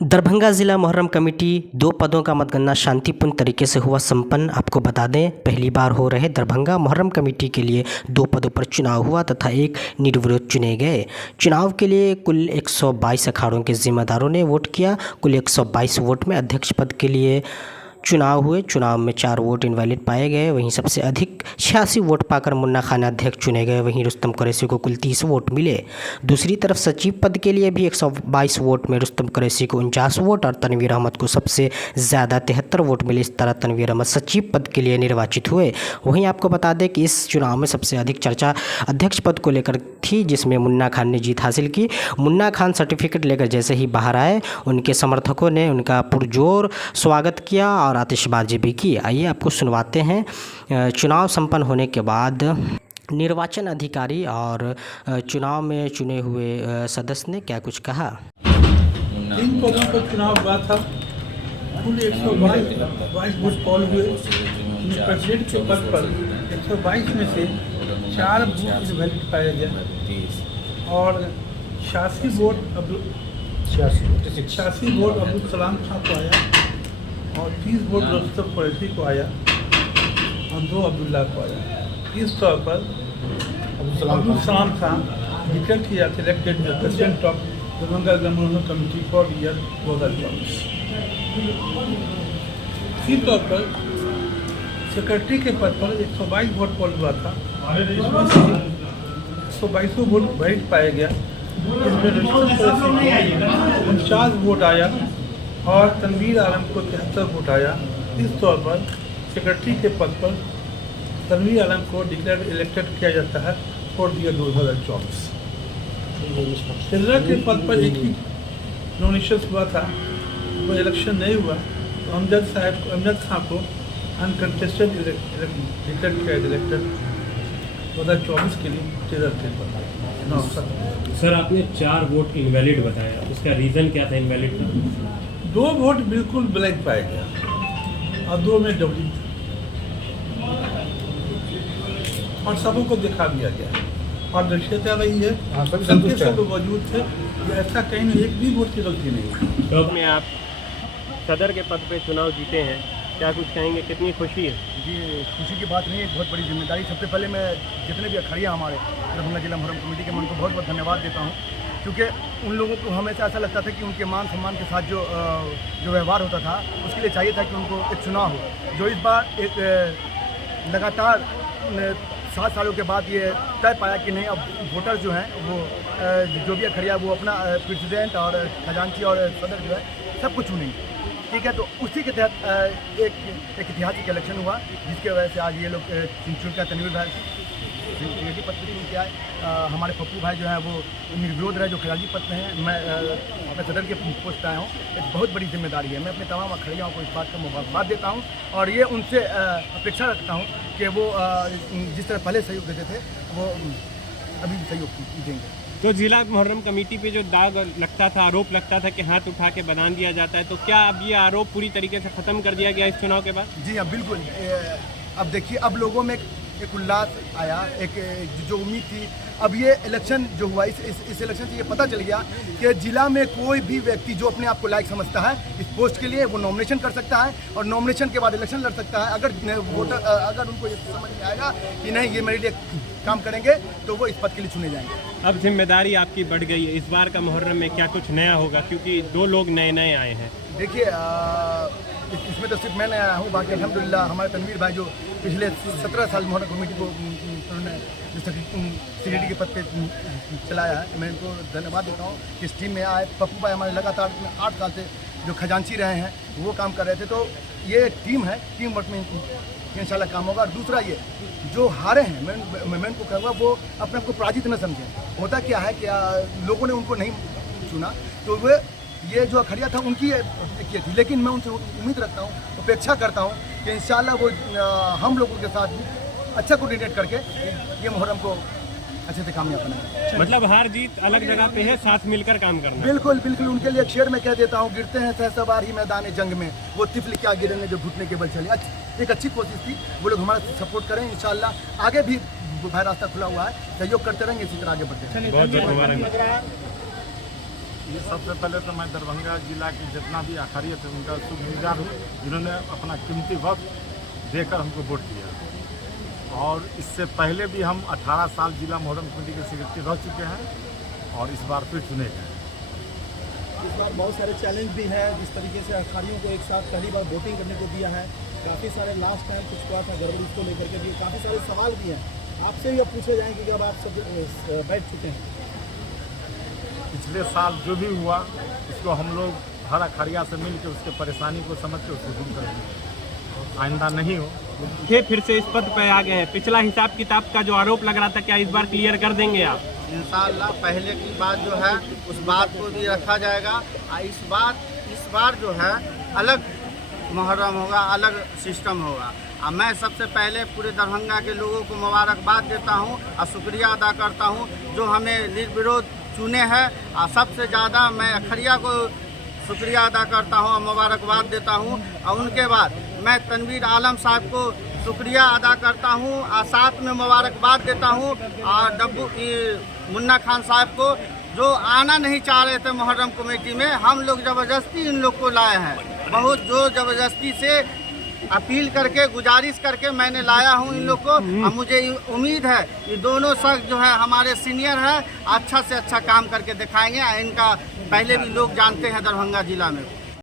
दरभंगा जिला मुहर्रम कमेटी 2 पदों का मतगणना शांतिपूर्ण तरीके से हुआ संपन्न। आपको बता दें, पहली बार हो रहे दरभंगा मुहर्रम कमेटी के लिए 2 पदों पर चुनाव हुआ तथा एक निर्विरोध चुने गए। चुनाव के लिए कुल 122 अखाड़ों के जिम्मेदारों ने वोट किया। कुल 122 वोट में अध्यक्ष पद के लिए चुनाव हुए। चुनाव में 4 वोट इनवैलिड पाए गए। वहीं सबसे अधिक 86 वोट पाकर मुन्ना खान अध्यक्ष चुने गए। वहीं रुस्तम कुरैशी को कुल 30 वोट मिले। दूसरी तरफ सचिव पद के लिए भी 122 वोट में रुस्तम कुरैशी को 49 वोट और तनवीर अहमद को सबसे ज़्यादा 73 वोट मिले। इस तरह तनवीर अहमद सचिव पद के लिए निर्वाचित हुए। वहीं आपको बता दें कि इस चुनाव में सबसे अधिक चर्चा अध्यक्ष पद को लेकर थी, जिसमें मुन्ना खान ने जीत हासिल की। मुन्ना खान सर्टिफिकेट लेकर जैसे ही बाहर आए, उनके समर्थकों ने उनका पुरजोर स्वागत किया और आतिशबाजी भी की। आइए आपको सुनवाते हैं चुनाव संपन्न होने के बाद निर्वाचन अधिकारी और चुनाव में चुने हुए सदस्य ने क्या कुछ कहा। 3 पदों पर चुनाव हुआ था। कुल 122 वोट पोल हुए। प्रेसिडेंट के पद पर 122 में से 4 वोट इनवैलिड पाया गया और 86 वोट अब्दुल सलाम खां को आया और 30 वोट रुस्तम कुरैशी को आया और 2 अब्दुल्ला को आया। इस तौर पर अब्दुल सलाम खान डिक्लेयर किया इलेक्टेड प्रेसिडेंट ऑफ दरभंगा जिला मुहर्रम कमेटी फॉर ईयर 2024। इसी तौर पर सेक्रेटरी के पद पर 122 वोट पोल हुआ था। इसमें से 122 वोट वैलिड पाया गया। इसमें रुस्तम कुरैशी को 49 वोट आया और तनवीर आलम को 73 वोट आया। इस तौर पर सेक्रेटरी के पद पर तनवीर आलम को डिक्लेयर इलेक्टेड किया जाता है फॉर ईयर 2024। ट्रेजरर के पद पर एक ही नॉमिनेशन हुआ था, वो इलेक्शन नहीं हुआ तो अमजद खान को अनकंटेस्टेड डिक्लेयर किया इलेक्टेड 2024 के लिए ट्रेजरर के पद पर। सर, आपने 4 वोट इनवैलिड बताया, उसका रीज़न क्या था इनवैलिड का? 2 वोट बिल्कुल ब्लैंक पाया गया और 2 में डबली और सबों को दिखा दिया गया और दृश्यता रही है। सबके सब मौजूद थे। ऐसा कहीं नहीं, एक भी वोट की गलती नहीं। तो अपने आप सदर के पद पे चुनाव जीते हैं, क्या कुछ कहेंगे? कितनी खुशी है? जी, खुशी की बात नहीं है, बहुत बड़ी जिम्मेदारी। सबसे पहले मैं जितने भी अखाड़ियाँ हमारे दरभंगा जिला मुहर्रम कमेटी के, मैं उनको बहुत बहुत धन्यवाद देता हूँ, क्योंकि उन लोगों को हमेशा ऐसा लगता था कि उनके मान सम्मान के साथ जो व्यवहार होता था, उसके लिए चाहिए था कि उनको एक चुनाव हो। जो इस बार एक लगातार 7 सालों के बाद ये तय पाया कि नहीं, अब वोटर जो हैं वो जो भी अखड़िया वो अपना प्रेसिडेंट और खजांची और सदर जो है सबको चुनेंगे। ठीक है, तो उसी के तहत एक ऐतिहासिक इलेक्शन हुआ, जिसके वजह से आज ये लोग चुन का तनवीर भाई सेक्रेटरी पद पर चुन के आए। हमारे पप्पू भाई जो हैं वो निर्विरोध रहे, जो खजांची पद पे हैं। मैं अपने सदर के पोस्ट पे आया हूँ। एक बहुत बड़ी जिम्मेदारी है। मैं अपने तमाम अखड़ियाओं को इस बात का मुबारकबाद देता हूँ और ये उनसे अपेक्षा रखता हूँ कि वो जिस तरह पहले सहयोग देते थे वो अभी भी सहयोग देंगे। तो जिला मुहर्रम कमेटी पे जो दाग लगता था, आरोप लगता था कि हाथ उठा के बयान दिया जाता है, तो क्या अब ये आरोप पूरी तरीके से ख़त्म कर दिया गया इस चुनाव के बाद? जी हाँ, बिल्कुल। अब देखिए, अब लोगों में एक उल्लास आया, एक जो उम्मीद थी। अब ये इलेक्शन जो हुआ, इस इलेक्शन से ये पता चल गया कि जिला में कोई भी व्यक्ति जो अपने आप को लायक समझता है इस पोस्ट के लिए, वो नॉमिनेशन कर सकता है और नॉमिनेशन के बाद इलेक्शन लड़ सकता है। अगर उनको ये समझ में आएगा कि नहीं, ये मेरे लिए काम करेंगे, तो वो इस पद के लिए चुने जाएंगे। अब जिम्मेदारी आपकी बढ़ गई है। इस बार का मुहर्रम में क्या कुछ नया होगा, क्योंकि 2 लोग नए आए हैं? देखिए, इसमें तो सिर्फ मैं नया आया हूँ, बाकी अल्हम्दुलिल्लाह हमारे तनवीर भाई जो पिछले 17 साल मुहर्रम कमेटी को उन्होंने सेक्रेटरी के पद पे चलाया है, मैं इनको धन्यवाद देता हूँ कि इस टीम में आए। पप्पू भाई हमारे लगातार 8 साल से जो खजांची रहे हैं वो काम कर रहे थे। तो ये टीम है, टीम वर्क में इंशाल्लाह काम होगा। और दूसरा, ये जो हारे हैं, मैं उनको कहूँगा वो अपने आप को पराजित न समझें। होता क्या है कि लोगों ने उनको नहीं चुना, तो वे ये जो अखड़िया था उनकी ये थी, लेकिन मैं उनसे उम्मीद रखता हूँ, अपेक्षा करता हूँ कि इंशाल्लाह वो हम लोगों के साथ भी अच्छा कोऑर्डिनेट करके ये मुहर्रम को अच्छे से कामयाब बनाए। मतलब हार जीत अलग जगह पे है, साथ मिलकर काम करना। बिल्कुल बिल्कुल। उनके लिए एक शेर में कह देता हूँ, गिरते हैं सहसवार ही मैदान जंग में, वो तिफल क्या गिरेंगे जो घुटने के बल चले। एक अच्छी कोशिश थी, वो लोग हमारा सपोर्ट करें। इंशाल्लाह आगे भी भाई रास्ता खुला हुआ है, सहयोग करते रहेंगे, इसी तरह आगे बढ़ते रहेंगे। बहुत बहुत मुबारक। ये सबसे पहले तो मैं दरभंगा जिला के जितना भी अखाड़ियत है उनका शुक्रगुजार हूँ, जिन्होंने अपना कीमती वक्त देकर हमको वोट दिया। और इससे पहले भी हम 18 साल जिला मोहर्रम कमेटी के सेक्रेटरी रह चुके हैं और इस बार फिर चुने गए। इस बार बहुत सारे चैलेंज भी है, जिस तरीके से अखाड़ियों को एक साथ पहली बार वोटिंग करने को दिया है, काफ़ी सारे लास्ट टाइम कुछ हुआ था गड़बड़ी, इसको लेकर के भी काफ़ी सारे सवाल भी हैं। आपसे भी अब पूछे जाएंगे कि अब आप सब बैठ चुके हैं। पिछले साल जो भी हुआ उसको हम लोग हर अखाड़िया से मिल के उसके परेशानी को समझ के उसको दूर करेंगे, आइंदा नहीं हो। ये फिर से इस पद पे आ गए हैं, पिछला हिसाब किताब का जो आरोप लग रहा था क्या इस बार क्लियर कर देंगे आप? इंशाअल्लाह पहले की बात जो है उस बात को भी रखा जाएगा। और इस बार जो है अलग मुहर्रम होगा, अलग सिस्टम होगा। और मैं सबसे पहले पूरे दरभंगा के लोगों को मुबारकबाद देता हूं और शुक्रिया अदा करता हूं जो हमें निर्विरोध चुने हैं। और सबसे ज़्यादा मैं अखड़िया को शुक्रिया अदा करता हूं और मुबारकबाद देता हूं। और उनके बाद मैं तनवीर आलम साहब को शुक्रिया अदा करता हूं और साथ में मुबारकबाद देता हूं। और मुन्ना खान साहब को जो आना नहीं चाह रहे थे मुहर्रम कमेटी में, हम लोग ज़बरदस्ती इन लोग को लाए हैं। बहुत जो ज़बरदस्ती से अपील करके गुजारिश करके मैंने लाया हूं इन लोग को। और मुझे उम्मीद है ये दोनों शख्स जो है हमारे सीनियर है, अच्छा से अच्छा काम करके दिखाएंगे। इनका पहले भी लोग जानते हैं दरभंगा जिला में।